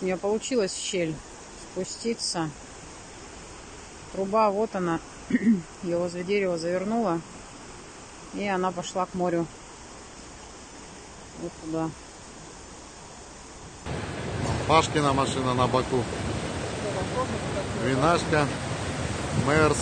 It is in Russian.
У нее получилась в щель спуститься. Труба, вот она. Ее возле дерева завернула. И она пошла к морю. Вот туда. Пашкина машина на боку. Винашка, Мерс.